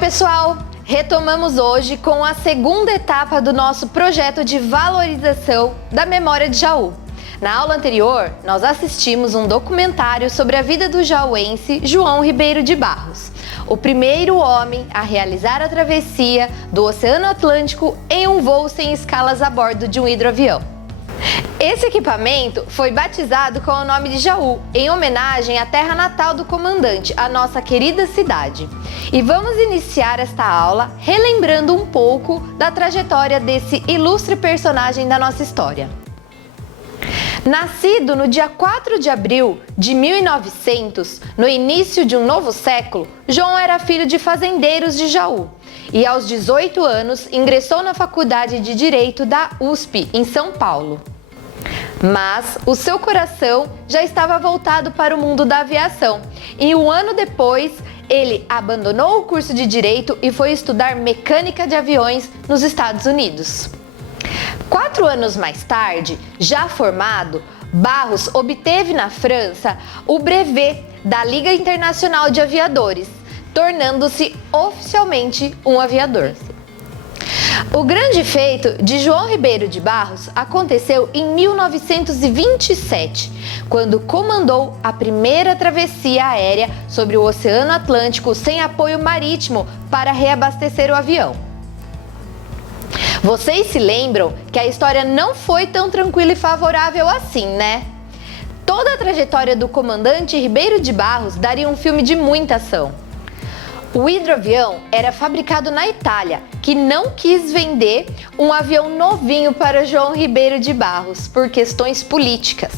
pessoal! Retomamos hoje com a segunda etapa do nosso projeto de valorização da memória de Jaú. Na aula anterior, nós assistimos um documentário sobre a vida do jauense João Ribeiro de Barros, o primeiro homem a realizar a travessia do Oceano Atlântico em um voo sem escalas a bordo de um hidroavião. Esse equipamento foi batizado com o nome de Jaú, em homenagem à terra natal do comandante, a nossa querida cidade. E vamos iniciar esta aula relembrando um pouco da trajetória desse ilustre personagem da nossa história. Nascido no dia 4 de abril de 1900, no início de um novo século, João era filho de fazendeiros de Jaú e aos 18 anos ingressou na Faculdade de Direito da USP, em São Paulo. Mas o seu coração já estava voltado para o mundo da aviação e um ano depois ele abandonou o curso de Direito e foi estudar mecânica de aviões nos Estados Unidos. 4 anos mais tarde, já formado, Barros obteve na França o brevet da Liga Internacional de Aviadores, tornando-se oficialmente um aviador. O grande feito de João Ribeiro de Barros aconteceu em 1927, quando comandou a primeira travessia aérea sobre o Oceano Atlântico sem apoio marítimo para reabastecer o avião. Vocês se lembram que a história não foi tão tranquila e favorável assim, né? Toda a trajetória do comandante Ribeiro de Barros daria um filme de muita ação. O hidroavião era fabricado na Itália, que não quis vender um avião novinho para João Ribeiro de Barros por questões políticas.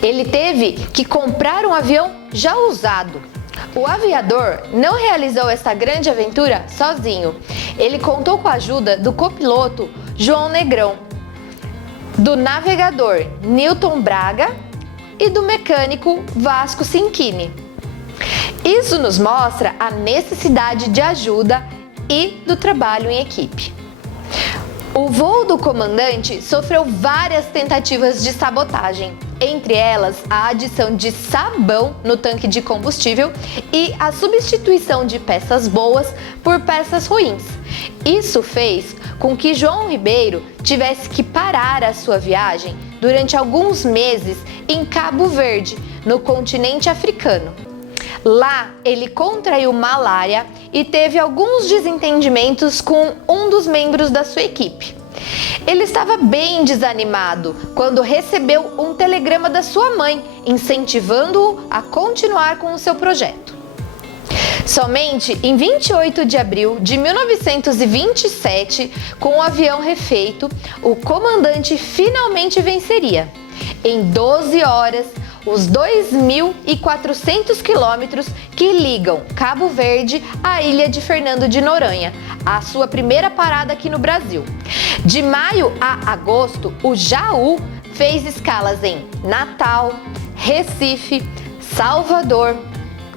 Ele teve que comprar um avião já usado. O aviador não realizou essa grande aventura sozinho. Ele contou com a ajuda do copiloto João Negrão, do navegador Newton Braga e do mecânico Vasco Cinquini. Isso nos mostra a necessidade de ajuda e do trabalho em equipe. O voo do comandante sofreu várias tentativas de sabotagem, entre elas a adição de sabão no tanque de combustível e a substituição de peças boas por peças ruins. Isso fez com que João Ribeiro tivesse que parar a sua viagem durante alguns meses em Cabo Verde, no continente africano. Lá, ele contraiu malária e teve alguns desentendimentos com um dos membros da sua equipe. Ele estava bem desanimado quando recebeu um telegrama da sua mãe, incentivando-o a continuar com o seu projeto. Somente em 28 de abril de 1927, com o avião refeito, o comandante finalmente venceria. Em 12 horas, os 2.400 quilômetros que ligam Cabo Verde à ilha de Fernando de Noronha, a sua primeira parada aqui no Brasil. De maio a agosto, o Jaú fez escalas em Natal, Recife, Salvador,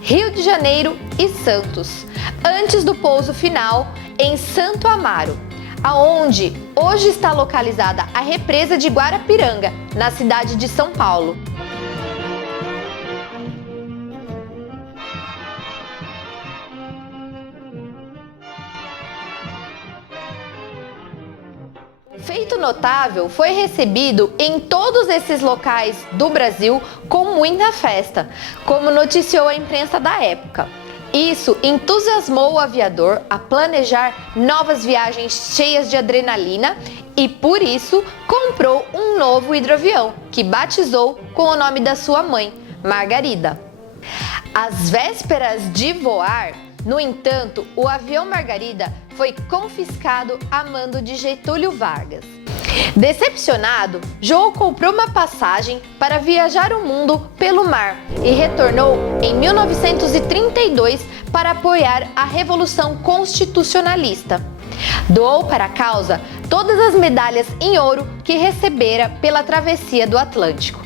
Rio de Janeiro e Santos, antes do pouso final em Santo Amaro, aonde hoje está localizada a represa de Guarapiranga, na cidade de São Paulo. Feito notável foi recebido em todos esses locais do Brasil com muita festa, como noticiou a imprensa da época. Isso entusiasmou o aviador a planejar novas viagens cheias de adrenalina e, por isso, comprou um novo hidroavião, que batizou com o nome da sua mãe, Margarida. Às vésperas de voar, no entanto, o avião Margarida foi confiscado a mando de Getúlio Vargas. Decepcionado, João comprou uma passagem para viajar o mundo pelo mar e retornou em 1932 para apoiar a Revolução Constitucionalista. Doou para a causa todas as medalhas em ouro que recebera pela travessia do Atlântico.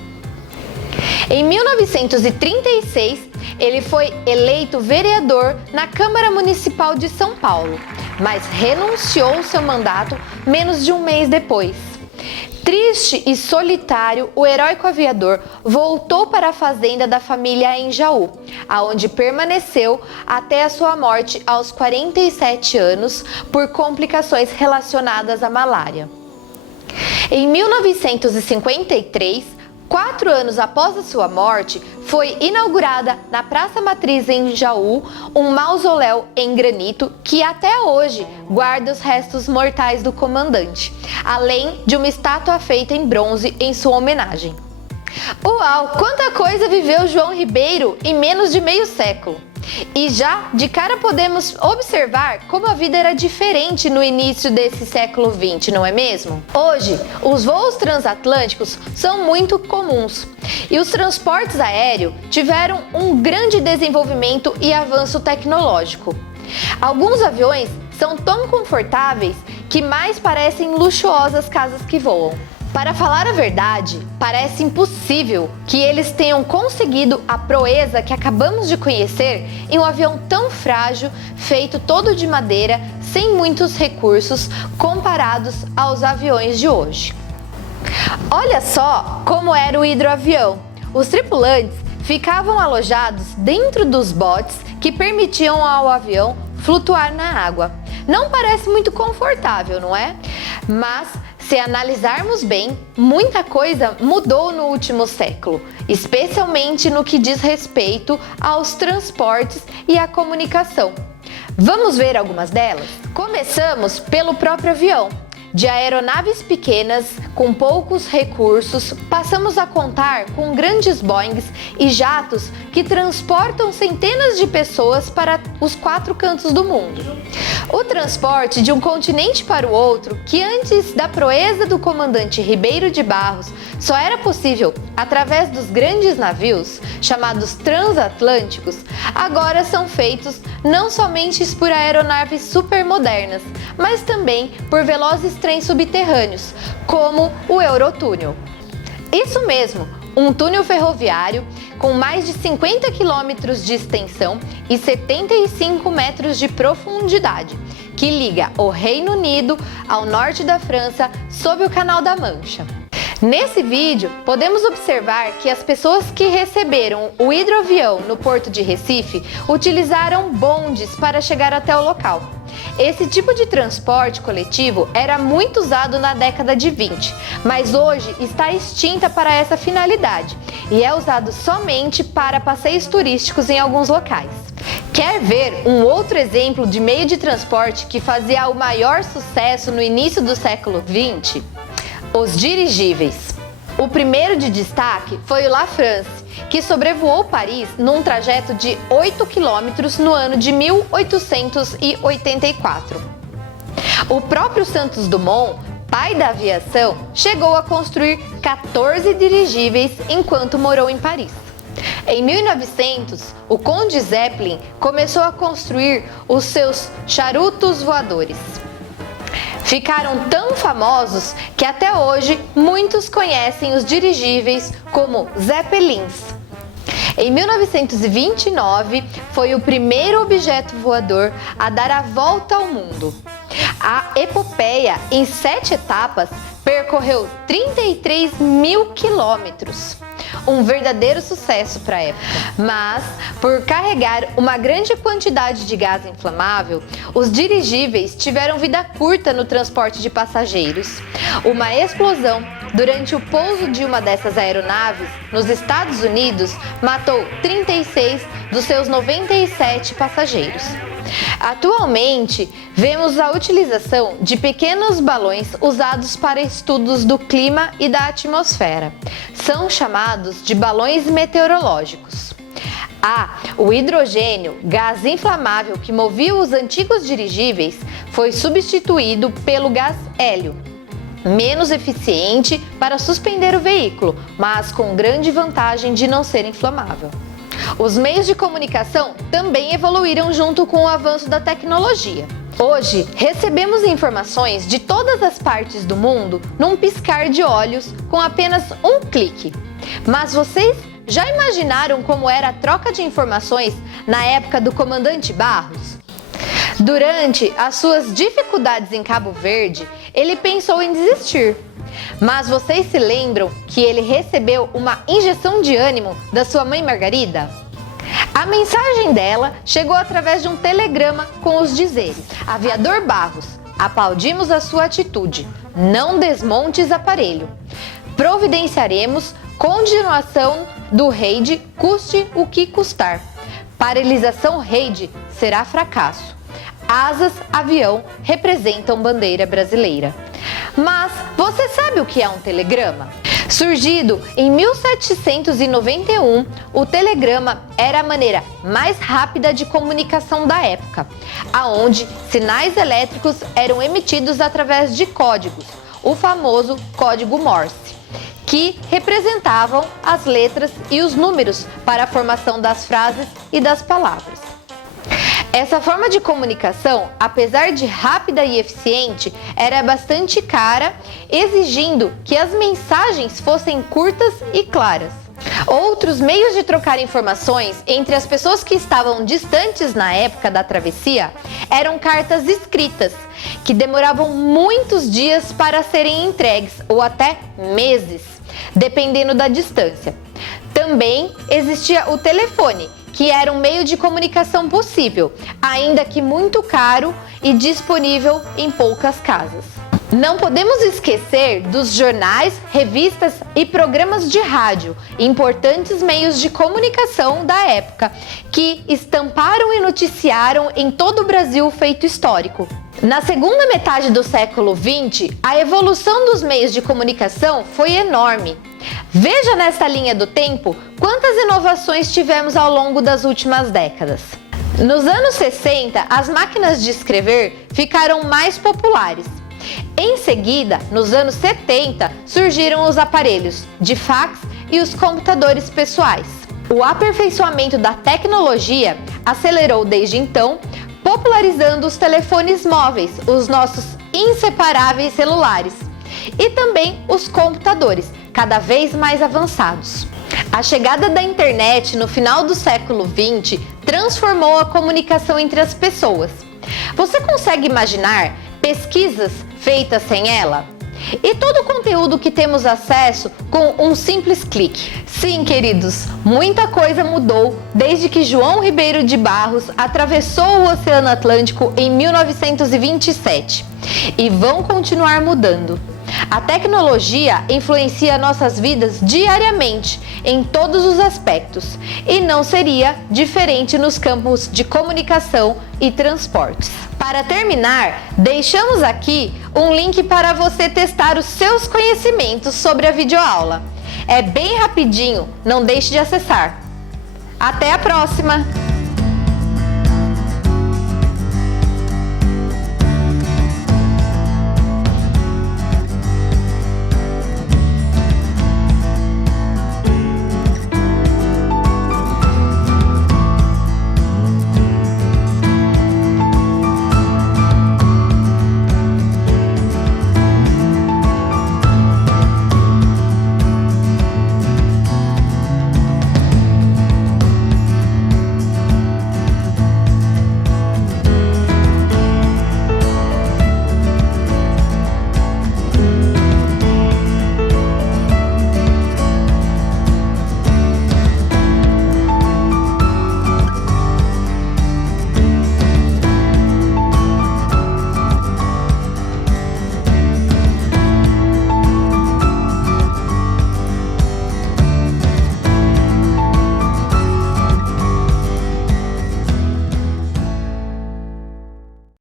Em 1936, ele foi eleito vereador na Câmara Municipal de São Paulo, mas renunciou ao seu mandato menos de um mês depois. Triste e solitário, o heróico aviador voltou para a fazenda da família em Jaú, aonde permaneceu até a sua morte aos 47 anos por complicações relacionadas à malária. Em 1953, 4 anos após a sua morte, foi inaugurada na Praça Matriz em Jaú um mausoléu em granito que até hoje guarda os restos mortais do comandante, além de uma estátua feita em bronze em sua homenagem. Uau, quanta coisa viveu João Ribeiro em menos de meio século! E já de cara podemos observar como a vida era diferente no início desse século XX, não é mesmo? Hoje, os voos transatlânticos são muito comuns e os transportes aéreos tiveram um grande desenvolvimento e avanço tecnológico. Alguns aviões são tão confortáveis que mais parecem luxuosas casas que voam. Para falar a verdade, parece impossível que eles tenham conseguido a proeza que acabamos de conhecer em um avião tão frágil, feito todo de madeira, sem muitos recursos comparados aos aviões de hoje. Olha só como era o hidroavião. Os tripulantes ficavam alojados dentro dos botes que permitiam ao avião flutuar na água. Não parece muito confortável, não é? Mas se analisarmos bem, muita coisa mudou no último século, especialmente no que diz respeito aos transportes e à comunicação. Vamos ver algumas delas? Começamos pelo próprio avião. De aeronaves pequenas, com poucos recursos, passamos a contar com grandes Boeings e jatos que transportam centenas de pessoas para os 4 cantos do mundo. O transporte de um continente para o outro, que antes da proeza do comandante Ribeiro de Barros só era possível através dos grandes navios, chamados transatlânticos, agora são feitos não somente por aeronaves supermodernas, mas também por velozes trens subterrâneos, como o Eurotúnel. Isso mesmo, um túnel ferroviário com mais de 50 quilômetros de extensão e 75 metros de profundidade, que liga o Reino Unido ao norte da França sob o Canal da Mancha. Nesse vídeo, podemos observar que as pessoas que receberam o hidroavião no porto de Recife utilizaram bondes para chegar até o local. Esse tipo de transporte coletivo era muito usado na década de 20, mas hoje está extinta para essa finalidade e é usado somente para passeios turísticos em alguns locais. Quer ver um outro exemplo de meio de transporte que fazia o maior sucesso no início do século XX? Os dirigíveis. O primeiro de destaque foi o La France, que sobrevoou Paris num trajeto de 8 quilômetros no ano de 1884. O próprio Santos Dumont, pai da aviação, chegou a construir 14 dirigíveis enquanto morou em Paris. Em 1900, o Conde Zeppelin começou a construir os seus charutos voadores. Ficaram tão famosos que até hoje muitos conhecem os dirigíveis como Zeppelins. Em 1929, foi o primeiro objeto voador a dar a volta ao mundo. A epopeia, em 7 etapas, percorreu 33 mil quilômetros. Um verdadeiro sucesso para a época. Mas, por carregar uma grande quantidade de gás inflamável, os dirigíveis tiveram vida curta no transporte de passageiros. Uma explosão durante o pouso de uma dessas aeronaves nos Estados Unidos matou 36 dos seus 97 passageiros. Atualmente, vemos a utilização de pequenos balões usados para estudos do clima e da atmosfera. São chamados de balões meteorológicos. O hidrogênio, gás inflamável que movia os antigos dirigíveis, foi substituído pelo gás hélio, menos eficiente para suspender o veículo, mas com grande vantagem de não ser inflamável. Os meios de comunicação também evoluíram junto com o avanço da tecnologia. Hoje, recebemos informações de todas as partes do mundo num piscar de olhos com apenas um clique. Mas vocês já imaginaram como era a troca de informações na época do comandante Barros? Durante as suas dificuldades em Cabo Verde, ele pensou em desistir. Mas vocês se lembram que ele recebeu uma injeção de ânimo da sua mãe Margarida? A mensagem dela chegou através de um telegrama com os dizeres: Aviador Barros, aplaudimos a sua atitude. Não desmontes aparelho. Providenciaremos continuação do raid, custe o que custar. Paralisação raid será fracasso. Asas, avião, representam bandeira brasileira. Mas você sabe o que é um telegrama? Surgido em 1791, o telegrama era a maneira mais rápida de comunicação da época, aonde sinais elétricos eram emitidos através de códigos, o famoso código Morse, que representavam as letras e os números para a formação das frases e das palavras. Essa forma de comunicação, apesar de rápida e eficiente, era bastante cara, exigindo que as mensagens fossem curtas e claras. Outros meios de trocar informações entre as pessoas que estavam distantes na época da travessia eram cartas escritas, que demoravam muitos dias para serem entregues, ou até meses, dependendo da distância. Também existia o telefone, que era um meio de comunicação possível, ainda que muito caro e disponível em poucas casas. Não podemos esquecer dos jornais, revistas e programas de rádio, importantes meios de comunicação da época, que estamparam e noticiaram em todo o Brasil o feito histórico. Na segunda metade do século XX, a evolução dos meios de comunicação foi enorme. Veja nesta linha do tempo quantas inovações tivemos ao longo das últimas décadas. Nos anos 60, as máquinas de escrever ficaram mais populares. Em seguida, nos anos 70, surgiram os aparelhos de fax e os computadores pessoais. O aperfeiçoamento da tecnologia acelerou desde então, popularizando os telefones móveis, os nossos inseparáveis celulares, e também os computadores, cada vez mais avançados. A chegada da internet no final do século XX transformou a comunicação entre as pessoas. Você consegue imaginar pesquisas feitas sem ela? E todo o conteúdo que temos acesso com um simples clique. Sim, queridos, muita coisa mudou desde que João Ribeiro de Barros atravessou o Oceano Atlântico em 1927 e vão continuar mudando. A tecnologia influencia nossas vidas diariamente, em todos os aspectos, e não seria diferente nos campos de comunicação e transportes. Para terminar, deixamos aqui um link para você testar os seus conhecimentos sobre a videoaula. É bem rapidinho, não deixe de acessar. Até a próxima!